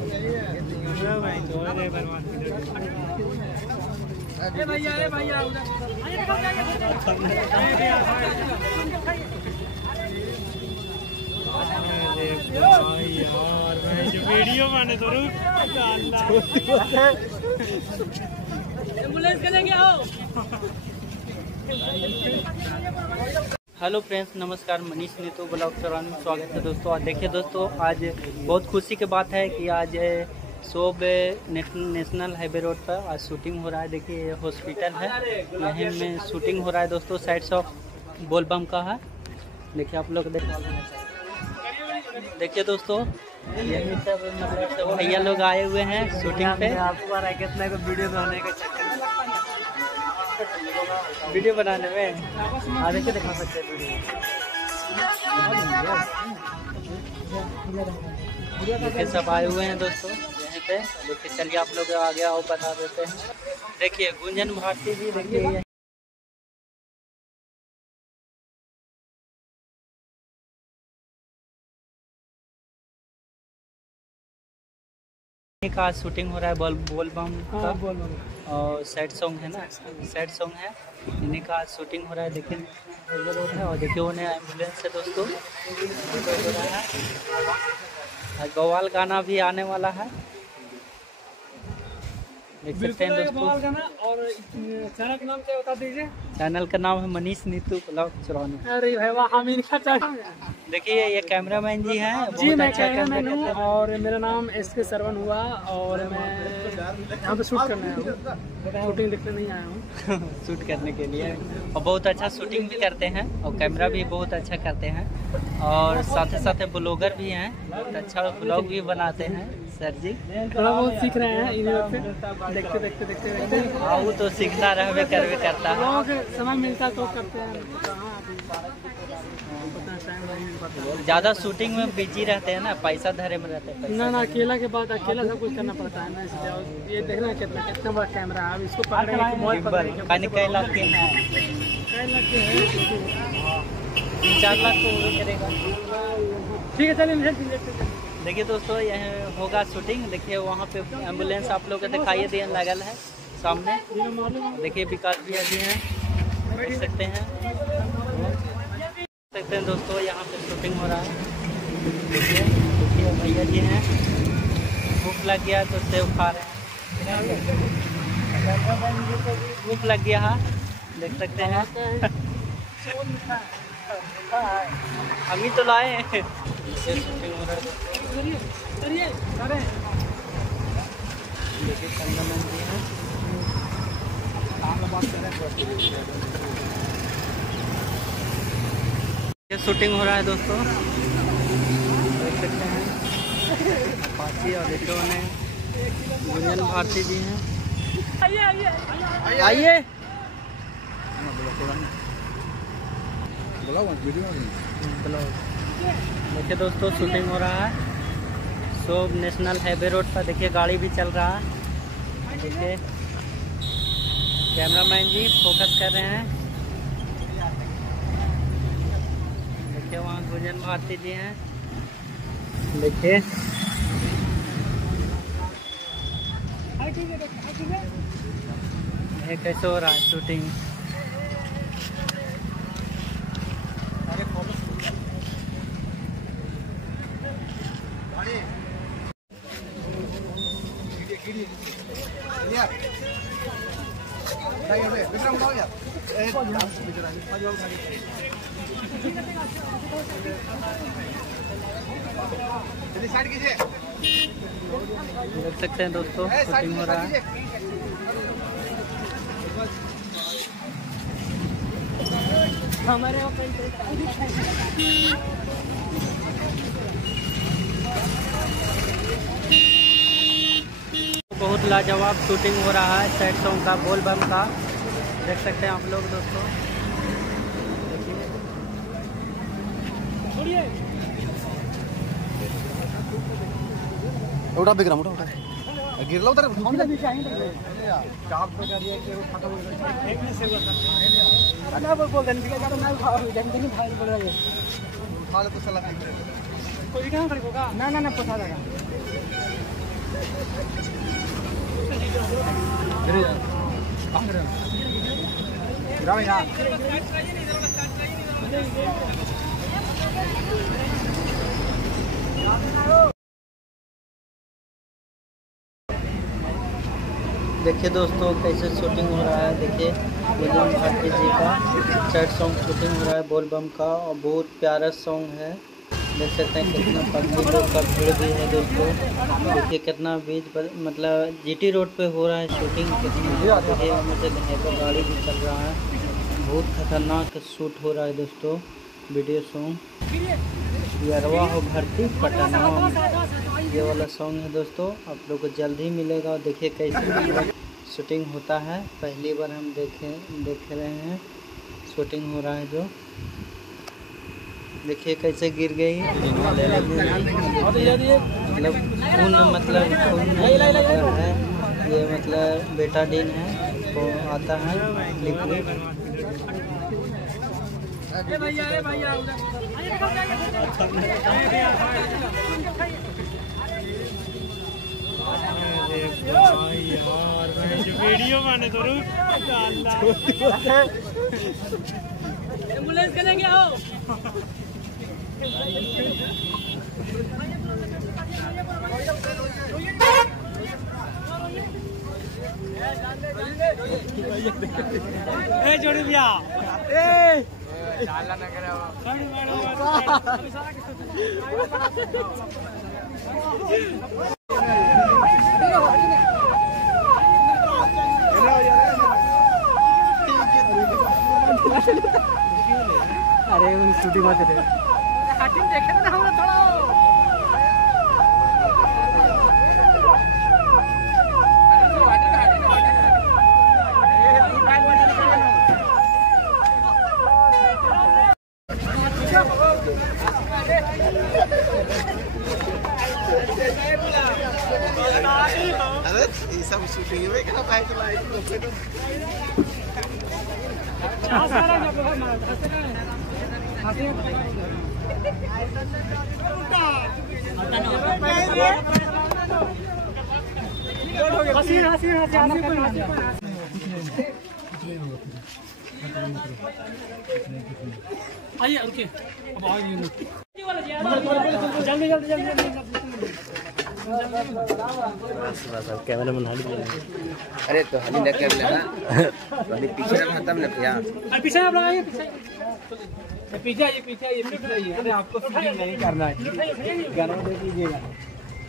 यार मैं जो वीडियो मैंने तो एम्बुलेंस के लेके आओ। हेलो फ्रेंड्स, नमस्कार। मनीष नीतू ब्लॉग चौरान में स्वागत है दोस्तों। आज देखिए दोस्तों, आज बहुत खुशी की बात है कि आज सोब नेशनल हाईवे रोड पर आज शूटिंग हो रहा है। देखिए ये हॉस्पिटल है, यहीं में शूटिंग हो रहा है दोस्तों। साइड्स ऑफ बोलबम का है। देखिए आप लोग देखिए दोस्तों, यही सब मतलब भैया लोग आए हुए हैं शूटिंग पे। आपको कितना को वीडियो बनाने का चक्कर, वीडियो बनाने में आगे से दिखा सकते हैं वीडियो। देखिए सब आए हुए हैं दोस्तों यहीं पे। देखिए चलिए आप लोग आगे आओ बता देते हैं। देखिए गुंजन भारती जी, देखिए का शूटिंग हो रहा है बोलबम का। और सैड सॉन्ग है ना, सैड सॉन्ग है, इन्हीं का शूटिंग हो रहा है। देखिए रोड है और देखिए उन्हें एम्बुलेंस है दोस्तों हो रहा है। गवाल गाना भी आने वाला है, देख सकते हैं दोस्तों। गाना। और चैनल का नाम क्या बता दीजिए। चैनल का नाम है मनीष नीतू ब्लॉग चौरान। अरे भाई वाह, हम इनका देखिए ये कैमरामैन जी हैं। जी मैं कैमरामैन हूँ और मेरा नाम SK सरवन हुआ और मैं यहाँ पे शूट करने आया हूँ, शूटिंग देखने नहीं आया हूँ। शूट करने के लिए, और बहुत अच्छा शूटिंग भी करते हैं और कैमरा भी बहुत अच्छा करते हैं। और साथ ही साथ ब्लॉगर भी हैं, बहुत अच्छा ब्लॉग भी बनाते हैं सर जी। थोड़ा बहुत सीख रहे हैं इन्हीं देखते देखते देखते देखते। हाँ वो तो सीखना रहबे करवे करता है, समय मिलता तो करते हैं। ज़्यादा शूटिंग में बिजी रहते हैं ना, पैसा धरे में रहते हैं। ना ना, अकेला के बाद अकेला सब कुछ करना पड़ता है ना, इसलिए ये देखना कितना बड़ा कैमरा है। अब इसको कई लाख के हैं, 3-4 लाख तो करेगा। ठीक है चलिए। देखिए दोस्तों यह होगा शूटिंग। देखिए वहाँ पे एम्बुलेंस आप लोग को दिखाई दे लगल है सामने। देखिए विकास भैया जी हैं, देख सकते हैं दोस्तों यहाँ पे शूटिंग हो रहा है। देखिए भैया जी हैं, भूख लग गया तो सेव खा रहे हैं। भूख लग गया है, देख सकते हैं। हम ही तो लाए हैं। शूटिंग हो रहा है। देखिए कैमरामैन जी हैं, ये शूटिंग हो रहा है दोस्तों, देख सकते हैं। अपाची और देखो ने गुंजन भारती जी हैं। आइए देखिए दोस्तों शूटिंग हो रहा है सोब नेशनल हाईवे रोड पर। देखिए गाड़ी भी चल रहा है। देखिए कैमरामैन जी फोकस कर रहे हैं। देखिए वहाँ गुंजन भारती जी हैं। देखिए ये कैसे हो रहा है शूटिंग। देख सकते हैं दोस्तों शूटिंग हो रहा है। हमारे बहुत लाजवाब शूटिंग हो रहा है सैड सॉन्ग का, बोलबम का। देख सकते हैं आप लोग दोस्तों। देखिए उठा बिक्रम उठा गिर लो उधर। ना ना ना पता लगा। देखिए दोस्तों कैसे शूटिंग हो रहा है। देखिए विजय भारती जी का चैट सॉन्ग शूटिंग हो रहा है बोल बम का, और बहुत प्यारा सॉन्ग है। देख सकते हैं कितना पब्लिक लोग का भीड़ भी है दोस्तों। देखिए कितना बीच पर मतलब जीटी रोड पे हो रहा है शूटिंग। कितना देखिए मुझे तो गाड़ी भी चल रहा है। बहुत खतरनाक शूट हो रहा है दोस्तों वीडियो सॉन्ग। यरवा हो भर्ती पटना, ये वाला सॉन्ग है दोस्तों। आप लोग को जल्द ही मिलेगा। देखिए कैसे शूटिंग होता है, पहली बार हम देख रहे हैं शूटिंग हो रहा है जो। देखिए कैसे गिर गई मतलब खून है। ये मतलब बेटाडीन है तो आता है लिक्विड। वीडियो माने तो एम्बुलेंस करेंगे आओ। जोड़ी भैया अरे शूटिंग बात है हाटिंग देखे ना हम थोड़ा अरे ये सब शूटिंग में क्या भाई तो लाइव आइए रुकिए अब आइए जल्दी जल्दी जल्दी कैमरा बना लीजिए। अरे तो हनी न कर लेना तो पीछे खत्म न भैया। अरे पीछे आप लोग आइए पीछे आइए अरे आपको फीलिंग नहीं करना है गाना दे दीजिएगा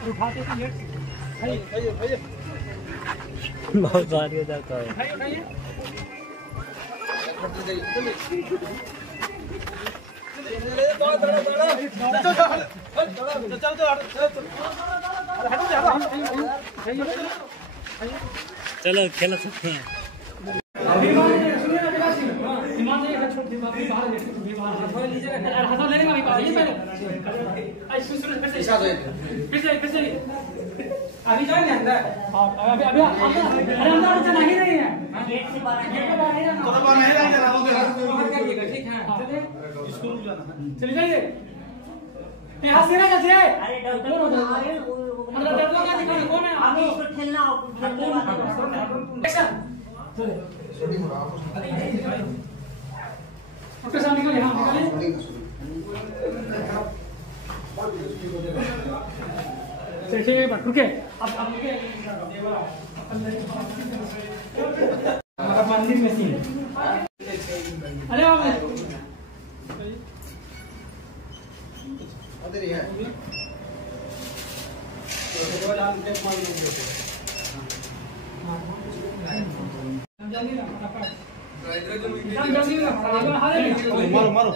उठाते थे बहुत भारी हो जाता है। चलो खेल सकते हैं। अभी जाए ना अंदर अभी अभी अरे अंदर नहीं रही है गेट से बाहर नहीं ठीक है स्कूल जाना चलिए जाइए यहाँ से ना जाइए। अरे डॉक्टर कौन है अभी इसको खेलना डॉक्टर साहब निकल यहाँ चलिए रुके अब मंदिर में सीन अरे मारो मारो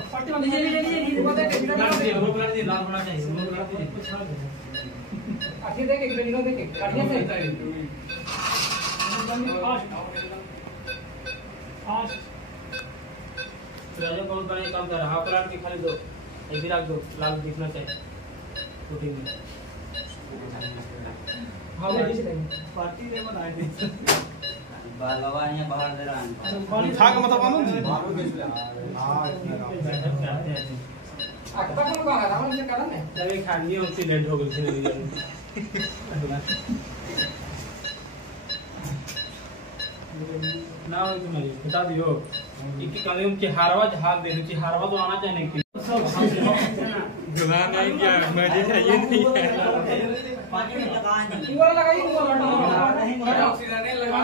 बहुत बड़ा काम कर रहा है। हाफ प्लाट के खाली दो ये भी रख दो लाल दिखना चाहिए शूटिंग में। पार्टी दे बनाए थे बाबा यहाँ बाहर दे रहा है था का मतलब आनंद जी अक्का कौन का रावण से कारण है जब एक खाली एक्सीडेंट हो गई थी ना तुम्हारी बता दियो कि कल उनकी हारवा झाग दे दो हारवा तो आना चाहिए कि जुला नहीं क्या मजे है ये नहीं है ये वाला लगाइए, वो वाला नहीं लगा